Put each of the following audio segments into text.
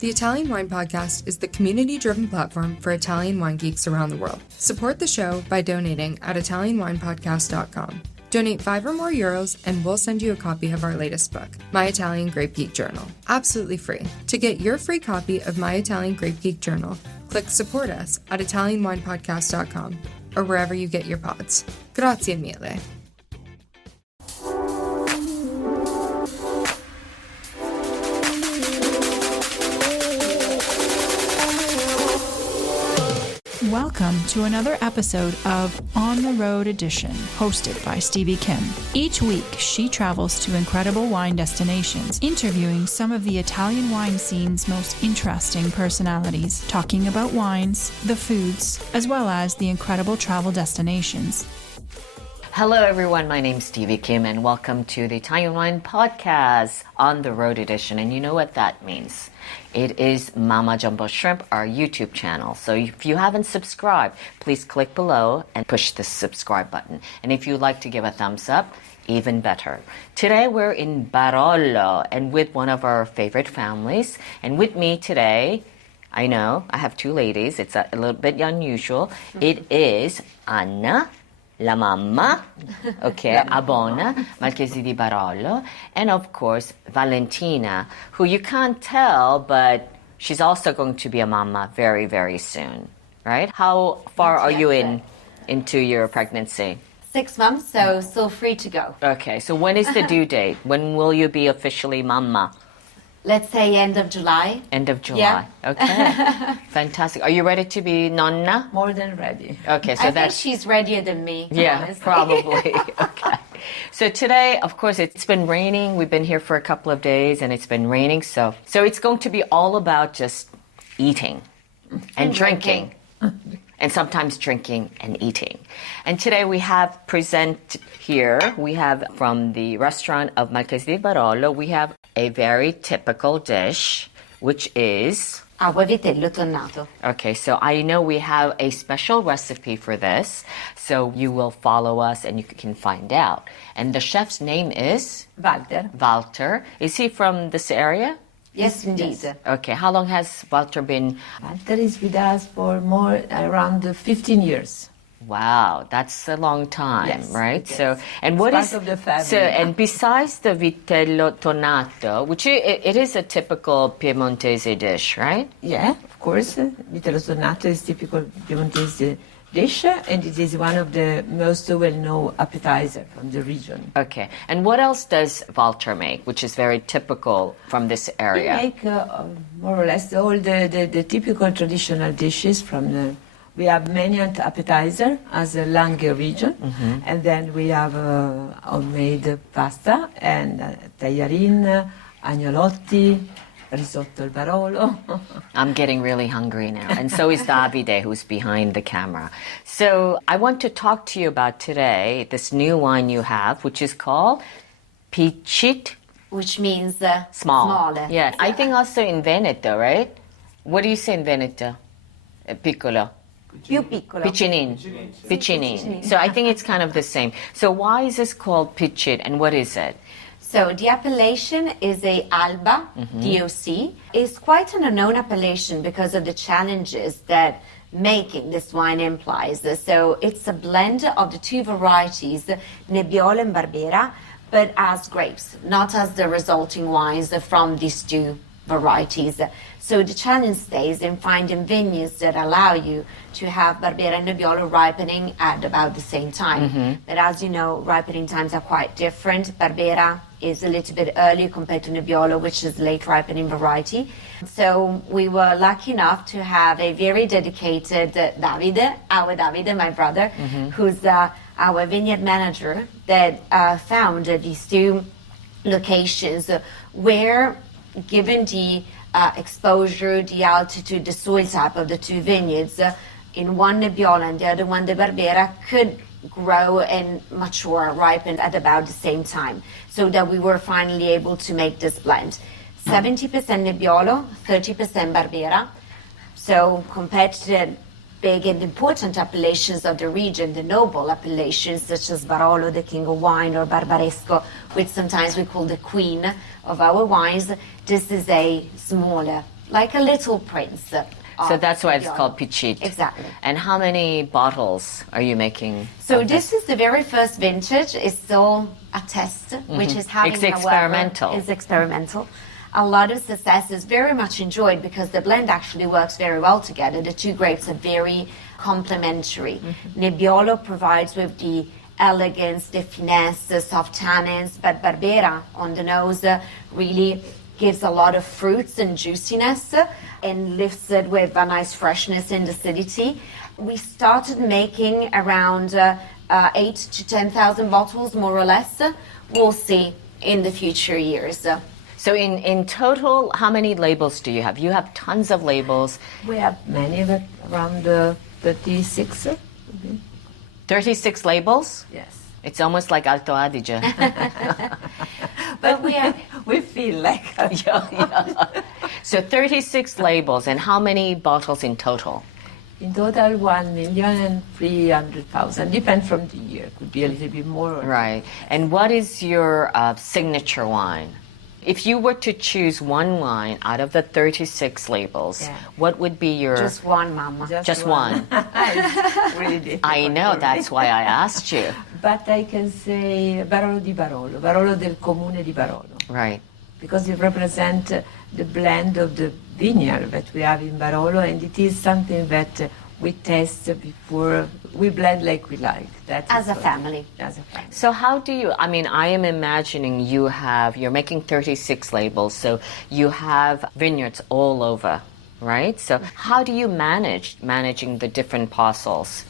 The Italian Wine Podcast is the community-driven platform for Italian wine geeks around the world. Support the show by donating at ItalianWinepodcast.com. Donate €5 or more and we'll send you a copy of our latest book, My Italian Grape Geek Journal, absolutely free. To get your free copy of My Italian Grape Geek Journal, click support us at ItalianWinepodcast.com or wherever you get your pods. Grazie mille. Welcome to another episode of On the Road Edition, hosted by Stevie Kim. Each week, she travels to incredible wine destinations, interviewing some of the Italian wine scene's most interesting personalities, talking about wines, the foods, as well as the incredible travel destinations. Hello everyone, my name's Stevie Kim and welcome to the Italian Wine Podcast On the Road Edition. And you know what that means. It is Mama Jumbo Shrimp, our YouTube channel. So if you haven't subscribed, please click below and push the subscribe button. And if you'd like to give a thumbs up, even better. Today we're in Barolo and with one of our favorite families. And with me today, I know I have two ladies. It's a little bit unusual. It is Anna, la mamma, okay, Abbona, Marchesi di Barolo, and of course Valentina, who you can't tell, but she's also going to be a mama very, very soon, right? How far are you into your pregnancy? 6 months, so still free to go. Okay, so when is the due date? When will you be officially mama? Let's say end of July. End of July. Yeah. Okay. Fantastic. Are you ready to be nonna? More than ready. Okay, so I think she's readier than me. Yeah, honestly. probably. Okay. So today, of course, it's been raining. We've been here for a couple of days and it's been raining. So it's going to be all about just eating and drinking. And sometimes drinking and eating. And today we have we have from the restaurant of Marchesi di Barolo, we have a very typical dish, which is... Agua vitello tonnato. Okay, so I know we have a special recipe for this, so you will follow us and you can find out. And the chef's name is? Walter. Is he from this area? Yes, indeed. Yes. Okay, how long has Walter been? Walter is with us for around 15 years. Wow, that's a long time, yes, right? Yes. So, and what it's is part of the family? So, and besides the vitello tonnato, which it is a typical Piemontese dish, right? Yeah, of course. Vitello tonnato is typical Piemontese dish, and it is one of the most well-known appetizer from the region. Okay, and what else does Walter make, which is very typical from this area? We make more or less all the typical traditional dishes from the... We have many appetizer as a Langhe region, and then we have homemade pasta and tagliarin, agnolotti, risotto al Barolo. I'm getting really hungry now, and so is Davide, who's behind the camera. So I want to talk to you about today this new wine you have, which is called Piccit, which means small. smaller. Yeah, I think also in Veneto, right? What do you say in Veneto? Piccolo. Più piccolo. Piccinin. So I think it's kind of the same. So why is this called Piccit, and what is it? So the appellation is a Alba DOC. It's quite an unknown appellation because of the challenges that making this wine implies. So it's a blend of the two varieties, Nebbiolo and Barbera, but as grapes, not as the resulting wines from these two varieties. So the challenge stays in finding vineyards that allow you to have Barbera and Nebbiolo ripening at about the same time. But as you know, ripening times are quite different. Barbera is a little bit earlier compared to Nebbiolo, which is late ripening variety. So we were lucky enough to have a very dedicated Davide, my brother, who's our vineyard manager, that found these two locations where, given the exposure, the altitude, the soil type of the two vineyards, in one Nebbiolo and the other one, the Barbera, could grow and mature, ripen at about the same time, so that we were finally able to make this blend. 70% Nebbiolo, 30% Barbera. So compared to the big and important appellations of the region, the noble appellations such as Barolo, the king of wine, or Barbaresco, which sometimes we call the queen of our wines. This is a smaller, like a little prince. So that's why it's called Piccit. Exactly. And how many bottles are you making? So this is the very first vintage. It's still a test, which is having, It's experimental. It's experimental. A lot of success is very much enjoyed because the blend actually works very well together. The two grapes are very complementary. Nebbiolo provides with the elegance, the finesse, the soft tannins, but Barbera on the nose really gives a lot of fruits and juiciness and lifts it with a nice freshness and acidity. We started making around 8 to 10,000 bottles, more or less. We'll see in the future years. So in total, how many labels do you have? You have tons of labels. We have many, but around 36. 36 labels? Yes. It's almost like Alto Adige. But we feel like Yeah. So 36 labels, and how many bottles in total? in total 1,300,000. Depends from the year. Could be a little bit more. Or Right. And what is your signature wine? If you were to choose one wine out of the 36 labels, Yeah. what would be your... Just one, Mama. Just one. It's really difficult I know, for me. that's why I asked you. But I can say Barolo di Barolo, Barolo del Comune di Barolo, Right. because it represents the blend of the vineyard that we have in Barolo, and it is something that we taste before we blend like we like. That As is a what- family. As a family. So how do you, I mean, I am imagining you're making 36 labels, so you have vineyards all over, right? So how do you managing the different parcels?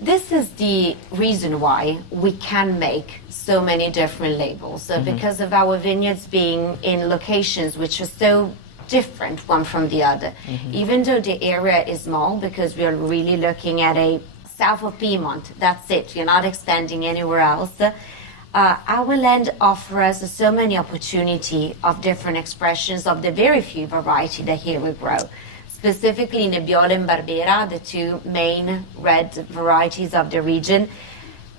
This is the reason why we can make so many different labels. Because of our vineyards being in locations which are so different one from the other. Even though the area is small, because we are really looking at a south of Piedmont, that's it, you're not expanding anywhere else. Our land offers us so many opportunity of different expressions of the very few variety that here we grow. Specifically Nebbiolo and Barbera, the two main red varieties of the region,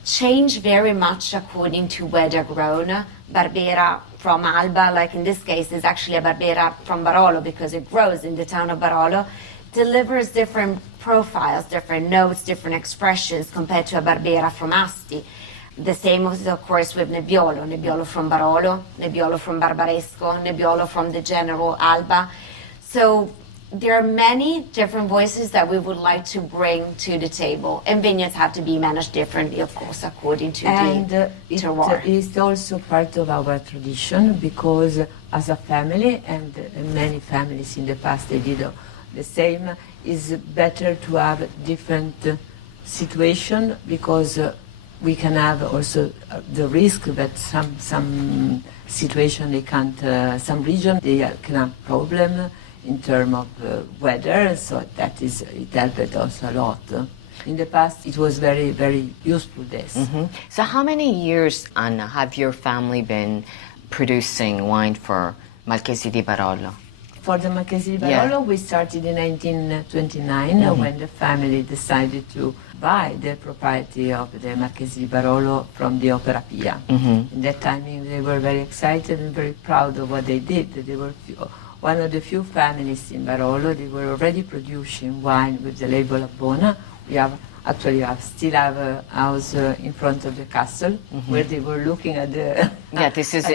change very much according to where they're grown. Barbera from Alba, like in this case, is actually a Barbera from Barolo because it grows in the town of Barolo, delivers different profiles, different notes, different expressions compared to a Barbera from Asti. The same is, of course, with Nebbiolo. Nebbiolo from Barolo, Nebbiolo from Barbaresco, Nebbiolo from the general Alba. So there are many different voices that we would like to bring to the table, and vineyards have to be managed differently, of course, according to the terroir. It is also part of our tradition, because as a family, and many families in the past they did the same, is better to have different situation, because we can have also the risk that some situation they can't, some region they can have problem in terms of weather, so that is, it helped us a lot. In the past, it was very, very useful this. So how many years, Anna, have your family been producing wine for Marchesi di Barolo? For the Marchesi di Yeah. Barolo, we started in 1929 when the family decided to buy the property of the Marchesi di Barolo from the Opera Pia. In that time, they were very excited and very proud of what they did. They were one of the few families in Barolo. They were already producing wine with the label Abbona. We still have a house in front of the castle where they were looking at the... Yeah, this is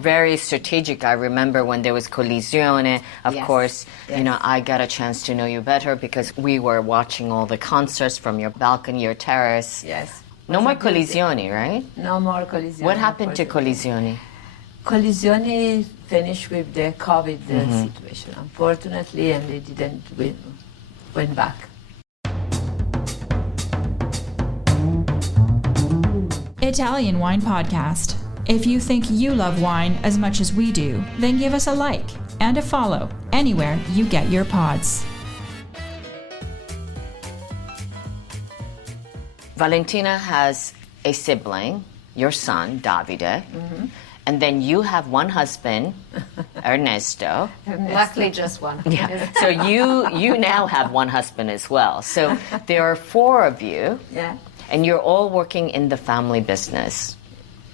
very strategic. I remember when there was Collisione, of Yes. course, Yes. you know, I got a chance to know you better because we were watching all the concerts from your balcony, your terrace. Yes. No more Collisione, right? No more Collisione. What happened to unfortunately. Collisione? Collisione finished with the COVID situation, unfortunately, and they didn't went back. Italian Wine Podcast. If you think you love wine as much as we do, then give us a like and a follow anywhere you get your pods. Valentina has a sibling, your son, Davide, And then you have one husband, Ernesto. Luckily, just one. Yeah. So you now have one husband as well. So there are 4 of you. Yeah. And you're all working in the family business.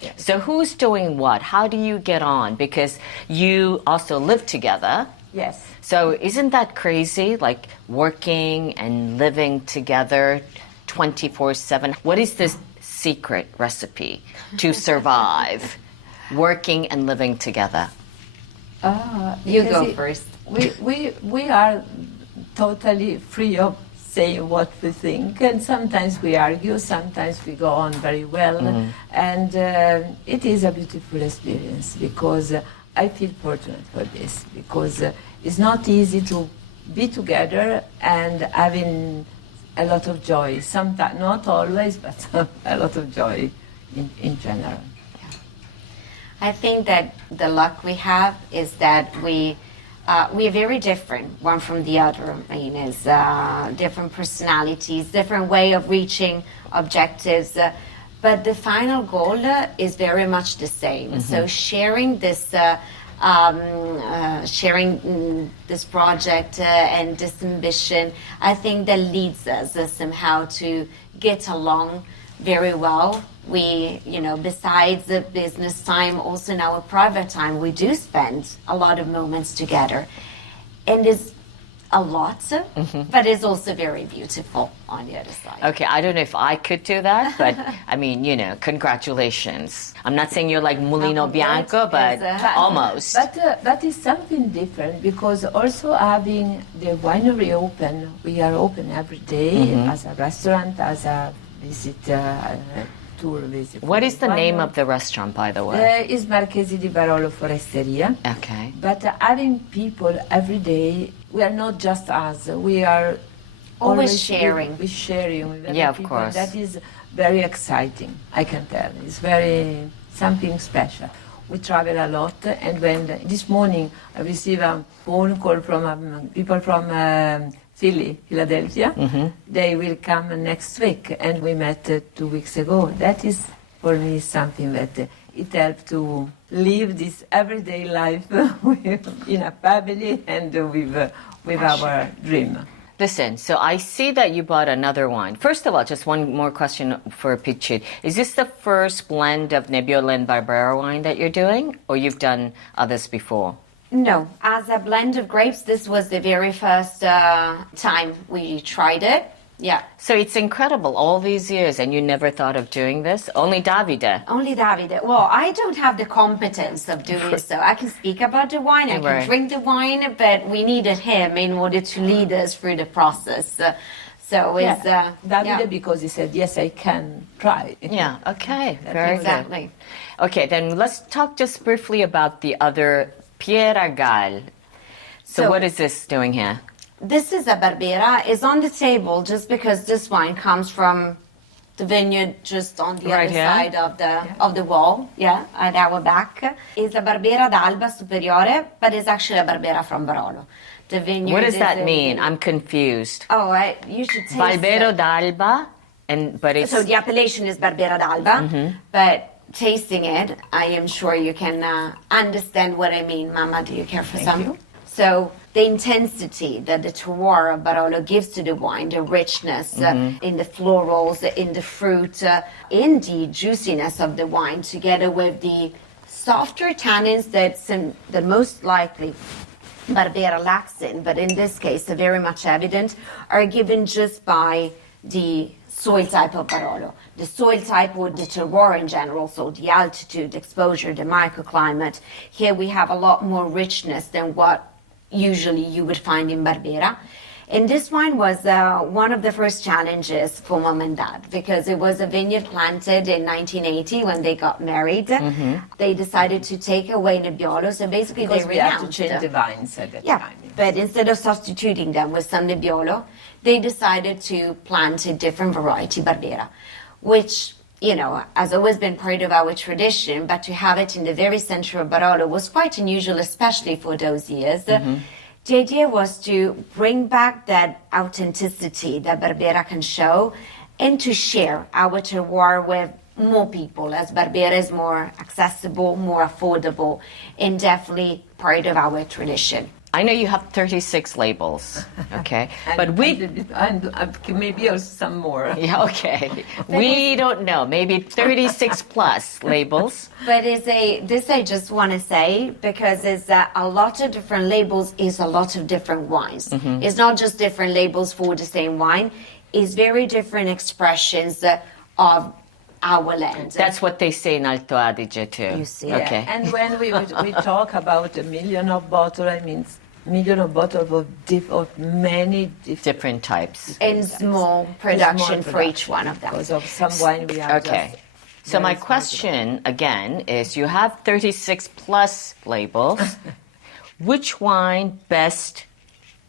Yes. So who's doing what? How do you get on? Because you also live together. Yes. So isn't that crazy? Like working and living together 24/7. What is the secret recipe to survive working and living together? You Because go first. We are totally free of saying what we think, and sometimes we argue, sometimes we go on very well, and it is a beautiful experience because I feel fortunate for this because it's not easy to be together and having a lot of joy. Sometimes, not always, but a lot of joy in general. I think that the luck we have is that we are very different one from the other. I mean, it's different personalities, different way of reaching objectives, but the final goal is very much the same. So sharing this project and this ambition, I think that leads us somehow to get along very well. We, besides the business time, also in our private time, we do spend a lot of moments together. And it's a lot, but it's also very beautiful on the other side. Okay, I don't know if I could do that, but I mean, congratulations. I'm not saying you're like Mulino Bianco, but almost. But it's something different because also having the winery open, we are open every day as a restaurant, as a tour visit. What is the name of the restaurant, by the way? It's Marchesi di Barolo Estate. Okay. But having people every day, we are not just us. We are Always sharing. We're sharing with other Yeah, of people. course. That is very exciting, I can tell. It's very something special. We travel a lot, and when this morning I received a phone call from people from Philadelphia. They will come next week, and we met 2 weeks ago. That is, for me, something that it helps to live this everyday life in a family and with our dream. Listen, so I see that you bought another wine. First of all, just one more question for Pichit. Is this the first blend of Nebbiolo and Barbera wine that you're doing, or you've done others before? No, as a blend of grapes, this was the very first time we tried it. Yeah. So it's incredible, all these years, and you never thought of doing this? Only Davide. Only Davide. Well, I don't have the competence of doing so. I can speak about the wine, I can Right. drink the wine, but we needed him in order to lead us through the process. So it's Davide, because he said, yes, I can try. Yeah, okay, very exactly. good. Okay, then let's talk just briefly about the other Pieragal. So what is this doing here? This is a Barbera. It's on the table just because this wine comes from the vineyard just on the Right other here? side of the wall. Yeah, at our back. It's a Barbera d'Alba Superiore, but it's actually a Barbera from Barolo. The vineyard. What does is that a- mean? I'm confused. Oh, you should taste Barbero it. d'Alba, but it's... So the appellation is Barbera d'Alba, but tasting it, I am sure you can understand what I mean. Mama, do you care for some? you. So the intensity that the terroir of Barolo gives to the wine, the richness in the florals, in the fruit, in the juiciness of the wine, together with the softer tannins that most likely Barbera lacks in, but in this case are very much evident, are given just by the soil type of Barolo. The soil type or the terroir in general, so the altitude, exposure, the microclimate. Here we have a lot more richness than what usually you would find in Barbera. And this wine was one of the first challenges for Mom and Dad because it was a vineyard planted in 1980 when they got married. They decided to take away Nebbiolo, so basically Because they we had to renounced. change the vines at that Yeah, time. but instead of substituting them with some Nebbiolo, they decided to plant a different variety, Barbera, which, has always been part of our tradition, but to have it in the very center of Barolo was quite unusual, especially for those years. The idea was to bring back that authenticity that Barbera can show and to share our terroir with more people, as Barbera is more accessible, more affordable, and definitely part of our tradition. I know you have 36 labels, okay? But maybe also some more. Yeah, okay. We don't know. Maybe 36 plus labels. But this I just want to say, because it's a lot of different labels is a lot of different wines. Mm-hmm. It's not just different labels for the same wine. It's very different expressions of our land. That's what they say in Alto Adige too. You see. Okay. And when we talk about 1 million of bottles, I mean million of bottles of many different types. And small production for each one of them. Because of some wine we have. Okay. So my question again is, you have 36 plus labels. Which wine best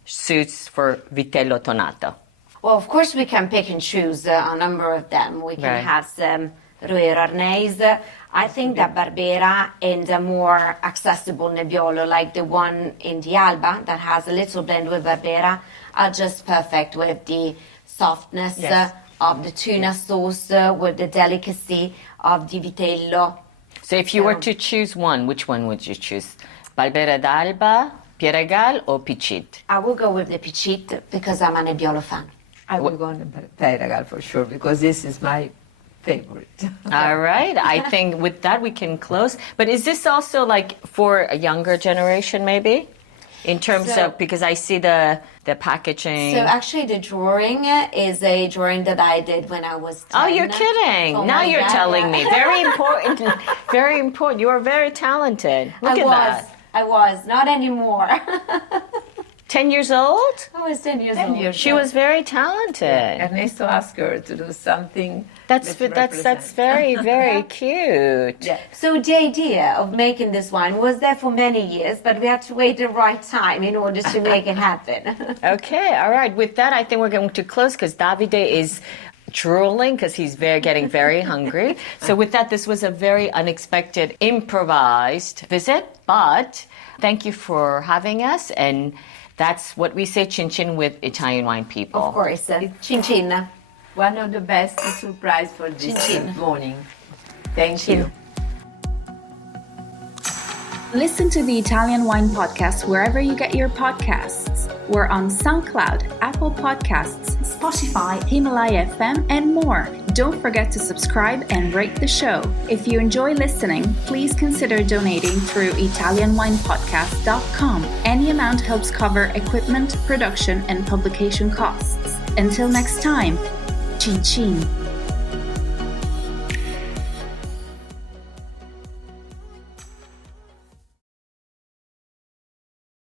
suits for Vitello Tonato? Well, of course, we can pick and choose a number of them. We can Right. have some Arnaise. I think that Barbera and a more accessible Nebbiolo, like the one in the Alba that has a little blend with Barbera, are just perfect with the softness Yes. of the tuna sauce, with the delicacy of the Vitello. So if you were to choose one, which one would you choose? Barbera d'Alba, Pierregal, or Picit? I will go with the Picit because I'm a Nebbiolo fan. I will go on Patriarch for sure, because this is my favorite. All right. I think with that we can close. But is this also like for a younger generation, maybe? In terms So- of, because I see the packaging. So actually the drawing is a drawing that I did when I was 10. Oh, you're kidding. for Now my you're dad, telling yeah. me. Very important. Very important. You are very talented. Look at that. I was, not anymore. 10 years old? I was 10 years 10 old. years She was very talented. Ernesto asked her to do something. That's very, very cute. Yeah. So the idea of making this wine was there for many years, but we had to wait the right time in order to make it happen. Okay, all right. With that, I think we're going to close because Davide is drooling because he's getting very hungry. So with that, this was a very unexpected, improvised visit, but thank you for having us. And that's what we say, chin chin with Italian wine people. Of course. Chin chin. One of the best surprise for this Chin chin. morning. Thank you. Listen to the Italian Wine Podcast wherever you get your podcasts. We're on SoundCloud, Apple Podcasts, Spotify, Himalaya FM, and more. Don't forget to subscribe and rate the show. If you enjoy listening, please consider donating through ItalianWinePodcast.com. Any amount helps cover equipment, production, and publication costs. Until next time, chin chin.